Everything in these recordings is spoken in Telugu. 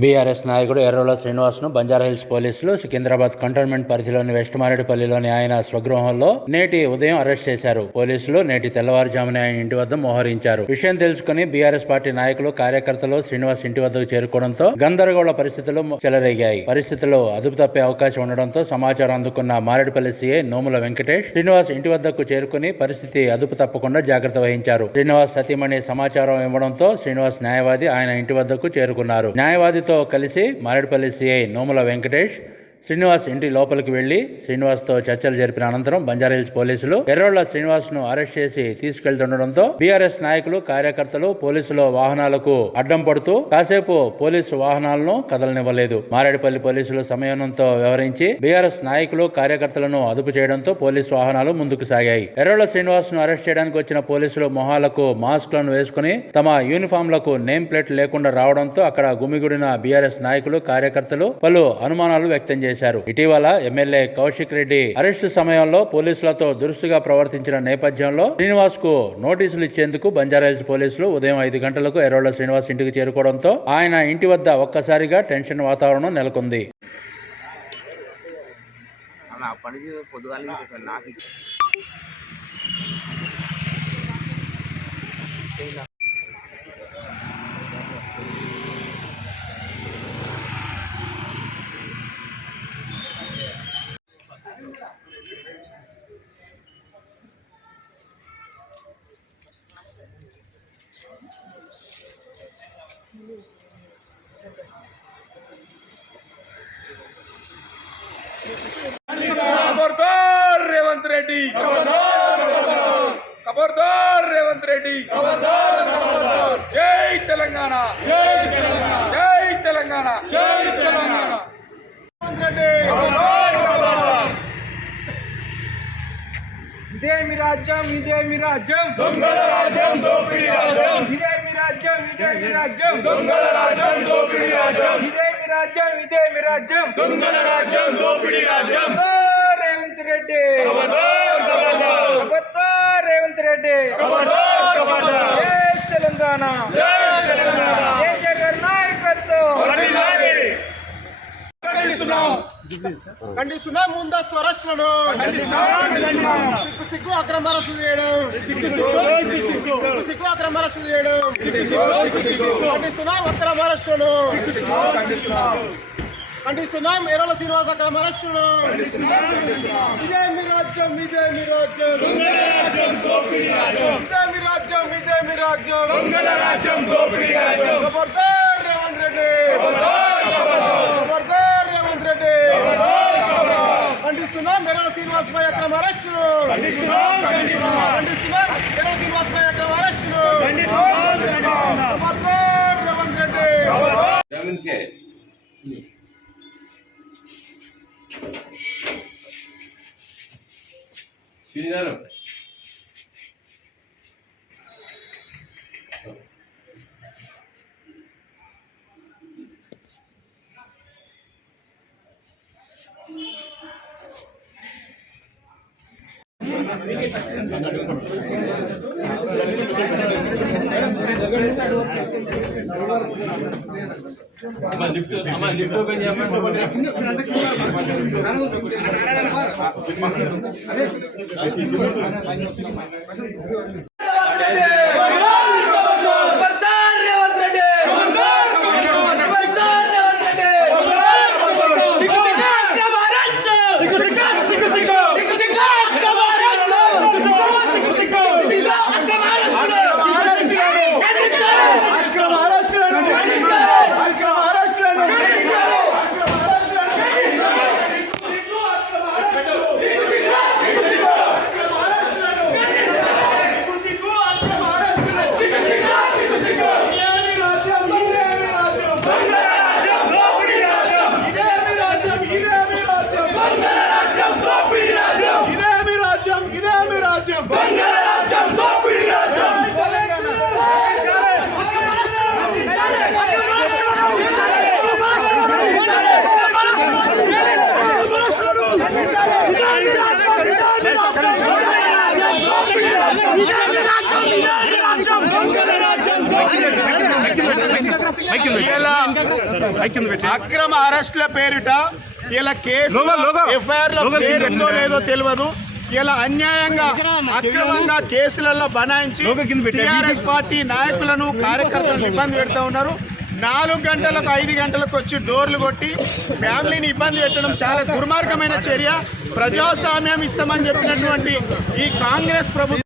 బీఆర్ఎస్ నాయకుడు ఎర్రల శ్రీనివాస్ను బంజారాహిల్స్ పోలీసులు సికింద్రాబాద్ కంటోన్మెంట్ పరిధిలోని వెస్ట్ మారేడుపల్లిలోని ఆయన స్వగృహంలో నేటి ఉదయం అరెస్ట్ చేశారు. పోలీసులు నేటి తెల్లవారుజామున ఆయన ఇంటి వద్ద మోహరించారు. విషయం తెలుసుకుని బీఆర్ఎస్ పార్టీ నాయకులు కార్యకర్తలు శ్రీనివాస్ ఇంటి వద్దకు చేరుకోవడంతో గందరగోళ పరిస్థితులు చెలరేగాయి. పరిస్థితులు అదుపు తప్పే అవకాశం ఉండడంతో సమాచారం అందుకున్న మారేడుపల్లి సీఏ నోముల వెంకటేష్ శ్రీనివాస్ ఇంటి వద్దకు చేరుకుని పరిస్థితి అదుపు తప్పకుండా జాగ్రత్త వహించారు. శ్రీనివాస్ సతీమణి సమాచారం ఇవ్వడంతో శ్రీనివాస్ న్యాయవాది ఆయన ఇంటి వద్దకు చేరుకున్నారు. న్యాయవాది న్యాయవాదితో కలిసి మారేడుపల్లి సిఐ నోముల వెంకటేష్ శ్రీనివాస్ ఇంటి లోపలికి వెళ్ళి శ్రీనివాస్తో చర్చలు జరిపిన అనంతరం బంజారాహిల్స్ పోలీసులు ఎర్రోళ్ళ శ్రీనివాస్ను అరెస్ట్ చేసి తీసుకెళ్తుండడంతో బీఆర్ఎస్ నాయకులు కార్యకర్తలు పోలీసుల వాహనాలకు అడ్డం పడుతూ కాసేపు పోలీసు వాహనాలను కదలనివ్వలేదు. మారేడుపల్లి పోలీసులు సమయంతో వ్యవహరించి బీఆర్ఎస్ నాయకులు కార్యకర్తలను అదుపు చేయడంతో పోలీసు వాహనాలు ముందుకు సాగాయి. ఎర్రోళ్ళ శ్రీనివాస్ను అరెస్ట్ చేయడానికి వచ్చిన పోలీసులు మొహాలకు మాస్క్లను వేసుకుని తమ యూనిఫామ్లకు నేమ్ ప్లేట్ లేకుండా రావడంతో అక్కడ గుమిగుడిన బీఆర్ఎస్ నాయకులు కార్యకర్తలు పలు అనుమానాలు వ్యక్తం చేశారు. ఇటీవల ఎమ్మెల్యే కౌశిక్ రెడ్డి అరెస్టు సమయంలో పోలీసులతో దురుసుగా ప్రవర్తించిన నేపథ్యంలో శ్రీనివాస్కు నోటీసులు ఇచ్చేందుకు బంజారాహిల్స్ పోలీసులు ఉదయం ఐదు గంటలకు ఎర్రోళ్ళ శ్రీనివాస్ ఇంటికి చేరుకోవడంతో ఆయన ఇంటి వద్ద ఒక్కసారిగా టెన్షన్ వాతావరణం నెలకొంది. నాకు ఖబర్దార్ రేవంత్ రెడ్డి. ఖబర్దార్ రేవంత్ రెడ్డి. జై తెలంగాణ. జై తెలంగాణ. జై తెలంగాణ ఇదే మీ రాజ్యం ఇదే మీ రాజ్యం దొంగల రాజ్యం దోపిడీ రాజ్యం. ఇదే మీ రాజ్యం ఇదే మీ రాజ్యం. దొంగల రాజ్యం దోపిడీ రాజ్యం. ఇదే రాజ్యం ఇదే మీ రాజ్యం. దొంగల రాజ్యం దోపిడీ రాజ్యం. రేవంత్ రెడ్డి. రేవంత్ రెడ్డి. తెలంగాణ. జై జగన్ నాయకత్వం. ఖండిస్తున్నాం ముందస్తు అరెస్టులను. సిగ్గు సిగ్గు అక్రమ అరెస్టులు చేయడం. సిగ్గు సిగ్గు అక్రమ అరెస్టులు చేయడం. ఖండిస్తున్నాం అక్రమ అరెస్టులను. ఖండిస్తున్నాం ఎర్రల శ్రీనివాస అక్రమ అరెస్టులను. ఇదే మీ రాజ్యం ఇదే మీ రాజ్యం. ఇదే మీ రాజ్యం ఇదే మీ రాజ్యం. రాజ్యం రేవంత్ రెడ్డి ఖబర్దార్ రేవంత్ రెడ్డి ఖండిస్తున్నాం. మెరడ శ్రీనివాస్ భాయ్ అక్రమ అరెస్టును ఖండిస్తున్నాం. లిఫ్ట్ అమ్మ లిఫ్ట్ ఓపెన్ చేయమ్మా ఖబర్దార్ రేవంత్ రెడ్డి ఖబర్దార్ రేవంత్ రెడ్డి సిగ్గు సిగ్గు అక్రమ అరెస్టు సిగ్గు సిగ్గు సిగ్గు సిగ్గు సిగ్గు సిగ్గు అక్రమ అరెస్టు సిగ్గు సిగ్గు సిగ్గు అక్రమ అరెస్టు ఖండిస్తారు అక్రమ అరెస్టులను ఖండిస్తారు అక్రమ అరెస్టులను ఖండిస్తారు సిగ్గు అక్రమ అరెస్టులను రాజ్యం దొంగల రాజ్యం ఇలా అక్రమ అరెస్టుల పేరిట ఇలా కేసు ఎఫ్ఐఆర్ పేరు ఉందో లేదో తెలియదు. ఇలా అన్యాయంగా అక్రమంగా కేసులలో బనాయించి టిఆర్ఎస్ పార్టీ నాయకులను కార్యకర్తలను ఇబ్బంది పెడతా ఉన్నారు. నాలుగు గంటలకు ఐదు గంటలకు వచ్చి డోర్లు కొట్టి ఫ్యామిలీని ఇబ్బంది పెట్టడం చాలా దుర్మార్గమైన చర్య. ప్రజాస్వామ్యం ఇస్తామని చెప్పినటువంటి ఈ కాంగ్రెస్ ప్రభుత్వం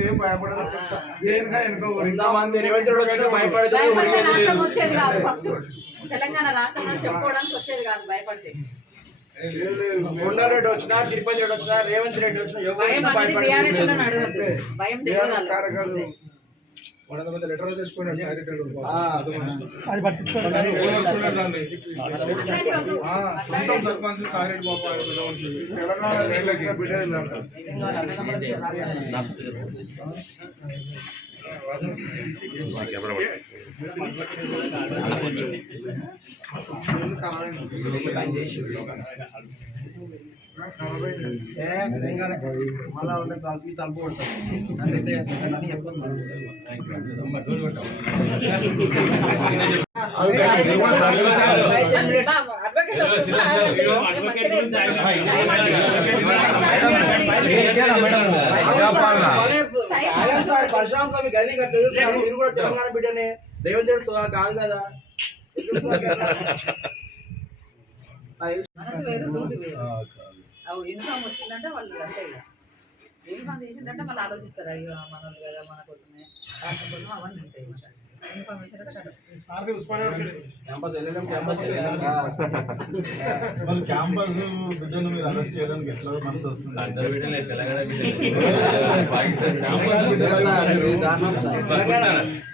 ఏం భయపడదు దేనికైనా వెనుక తెలంగాణ రాష్ట్రం వచ్చేది కాదు ఫస్ట్. తెలంగాణ రాష్ట్రం అని చెప్పుకోవడానికి వచ్చేది కాదు భయపడితే. రెడ్డి వచ్చినా తిరుపతి రెడ్డి వచ్చినా రేవంత్ రెడ్డి వచ్చినా భయం అనేది బీఆర్ఎస్ భయం లెటర్లు తెచ్చుకున్నాడు సొంతం సర్పంచ్ సారెడ్డి బాబు బిడ్డ తెలంగాణ మళ్ళా ఉండే తలుపు తలుపు పరశురామ్ స్వామి గది కట్టదు మీరు కూడా తెలంగాణ బిడ్డనే దైవం రెడ్డి కాదు కదా మనసు వేరు రూపు వేరు. అవు యూనిఫామ్ వచ్చిందంటే వాళ్ళు అంతే ఇక. యూనిఫామ్ తీసిందంటే మళ్ళీ ఆలోచిస్తారు అయ్యో మనోళ్ళు కదా మన కోసమే. రాష్ట్రం కోసం అవన్నీ ఉంటాయి మాట యూనిఫామ్ వేసినాక క్యాంపస్ వెళ్ళలేం క్యాంపస్ మరి క్యాంపస్ బిడ్డను మీరు అరెస్ట్ చేయడానికి ఎట్లా మనసు వస్తుంది? అందరు బిడ్డలే తెలంగాణ బిడ్డలే.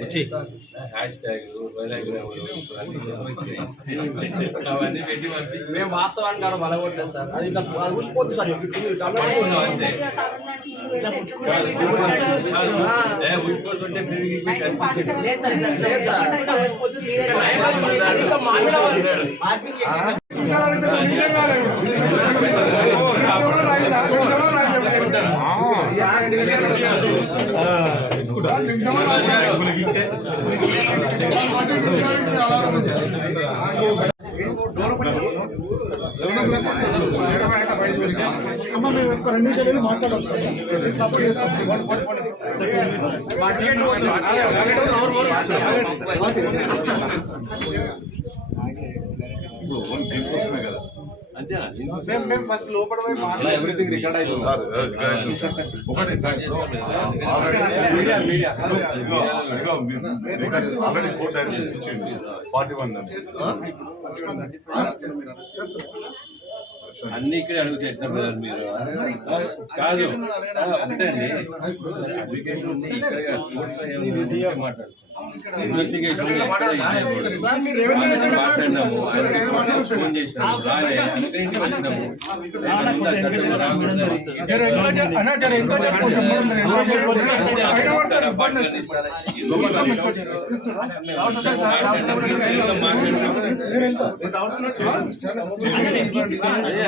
వచ్చి హ్యాష్ ట్యాగ్ అవన్నీ పెట్టి పంపి మేము వాస్తవానికి కాదు బలగొట్టలేదు సార్ అది ఇట్లా అది ఊసిపోతుంది సార్ ఇప్పుడు మీరు కళ్ళ పడుకుందాం అంతే ఏ ఉడిపోతుంటే పెరిగి కనిపించదు లేదు సార్ ఇట్లా లేదు సార్ ఇట్లా అమ్మ మేము ఒక రెండు నిమిషాలు మాట్లాడొస్తాం సపోర్ట్ చేస్తాం ఫస్ట్ లోపల పోయి మాట్లాడాలి ఎవ్రీథింగ్ రికార్డ్ అయింది సార్. ఒకటి సార్ ఆల్రెడీ ఫోర్ డైరెక్షన్స్ ఇచ్చింది. ఫార్టీ వన్ అన్ని ఇక్కడే బ్రదర్ మీరు కాదు ఒకటే అండి అడ్వకేట్ ఉంది ఇక్కడ కాదు, కోర్టులో ఏముంది, ఉంటే మాట్లాడతాం ఇన్వెస్టిగేషన్ ఉంది, ఎక్కడ ఇది చేయకూడదు. మాట్లాడినాము ఆయన ఫోన్ చేసినాము రాలే అందుకే ఇంటికి వచ్చినాము ఆయన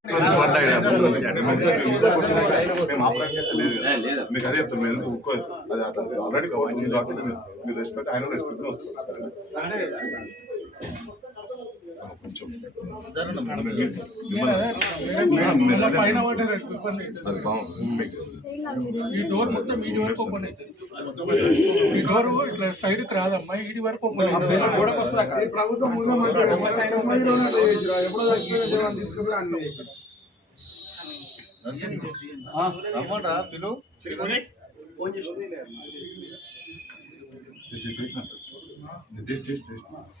మీకు అదే చెప్తాను మేము ఒక్కో- అది ఆల్రెడీ మీరు రెస్పెక్ట్ ఆయన రెస్పెక్ట్ వస్తుంది? కొంచెం ఈ డోర్ మొత్తం ఈ డోర్ ఓపెన్ అవుతుంది ఈ డోర్ ఇట్లా సైడ్కి రాదమ్మా ఈ వరకు ఓపెన్ అవుతుంది ప్రభుత్వం ముందు రమ్మరా పిలు చేసి- చేసిన చేసి-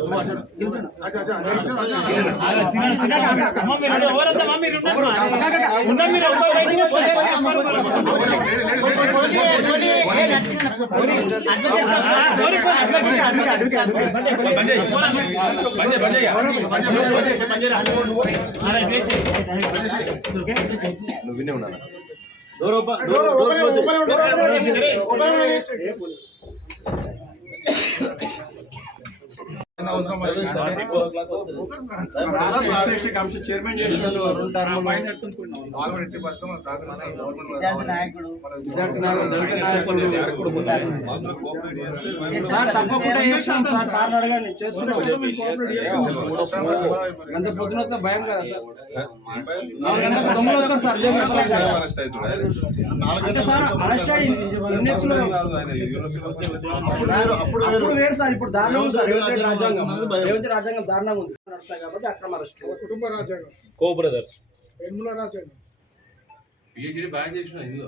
ఆల్రెడీ. చేసి- చేసిన. Door open door open chairman చేసిన సార్ తప్పకుండా చేస్తాం సార్ సార్ అడగండి చేస్తున్నాం అంత పొద్దున భయం కదా సార్. అంటే సార్ అరెస్ట్ అయ్యింది. అప్పుడు వేరు సార్ ఇప్పుడు దారుణం సార్ రాజ్యాంగం రేవంత్ రాజ్యాంగం దారుణంగా ఉంది. నడుస్తాయి కాబట్టి అక్రమ అరెస్ట్. కుటుంబ రాజ్యాంగం. కో బ్రదర్స్ రాజ్యాంగం. పిహెచ్డి బాగా చేసిన ఇదిగో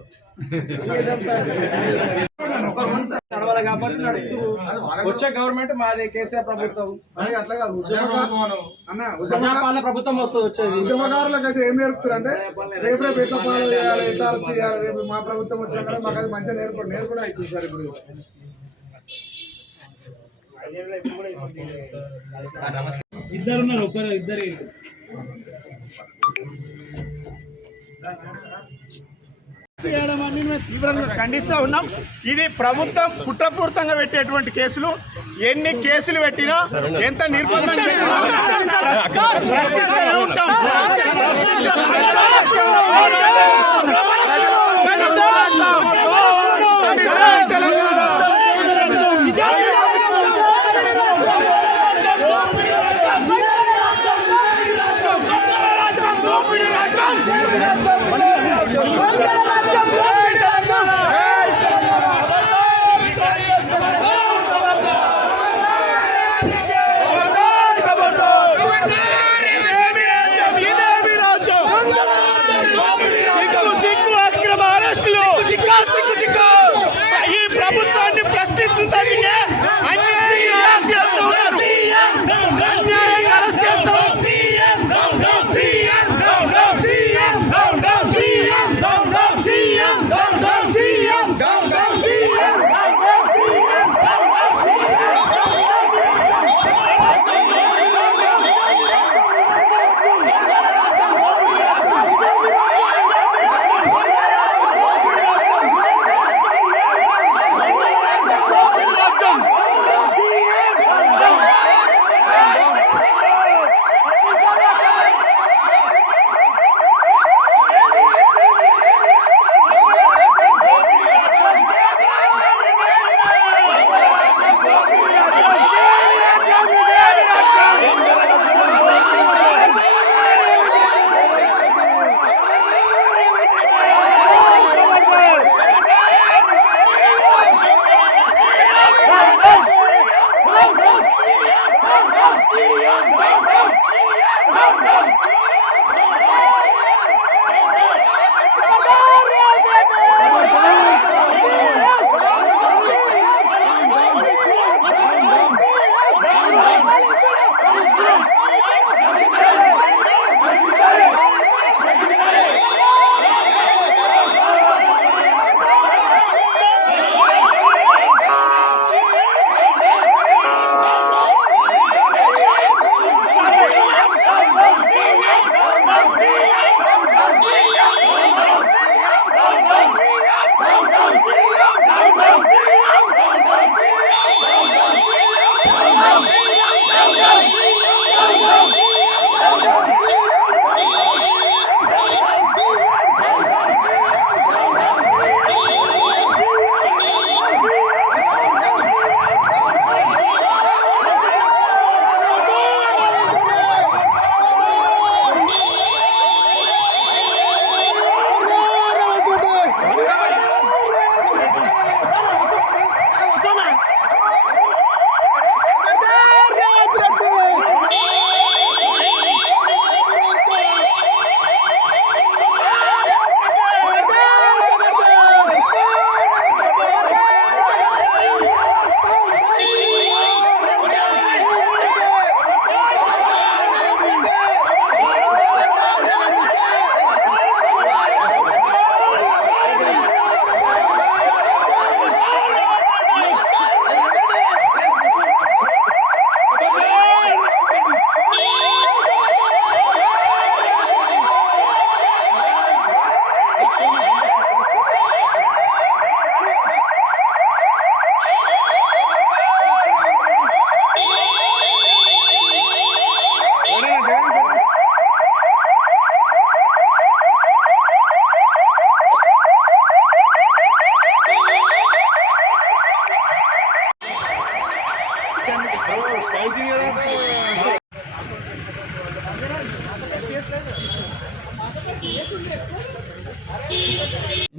నడవాలి కాబట్టి నడుపుతురు. వచ్చే గవర్నమెంట్ మాది కేసీఆర్ ప్రభుత్వం. అట్లా కాదు ఉద్యమకారులు. అన్న ప్రజాపాలన ప్రభుత్వం వస్తుంది వచ్చేది. ఉద్యమకారులకు అయితే ఏం నేర్పుతారు అంటే రేపు రేపు ఎట్లా పాలన చేయాలి ఎట్లా చేయాలి రేపు మా ప్రభుత్వం వచ్చినా కదా మాకు అది మంచిగా నేర్పడం నేర్పడం అవుతుంది సార్ ఇప్పుడు. ఇద్దరు ఉన్నారు ఒకరు ఇద్దరు చేయడం అని మేము తీవ్రంగా ఖండిస్తూ ఉన్నాం. ఇది ప్రభుత్వం కుట్రపూరితంగా పెట్టేటువంటి కేసులు. ఎన్ని కేసులు పెట్టినా ఎంత నిర్బంధం చేసినా ప్రశ్నిస్తూనే ఉంటాం.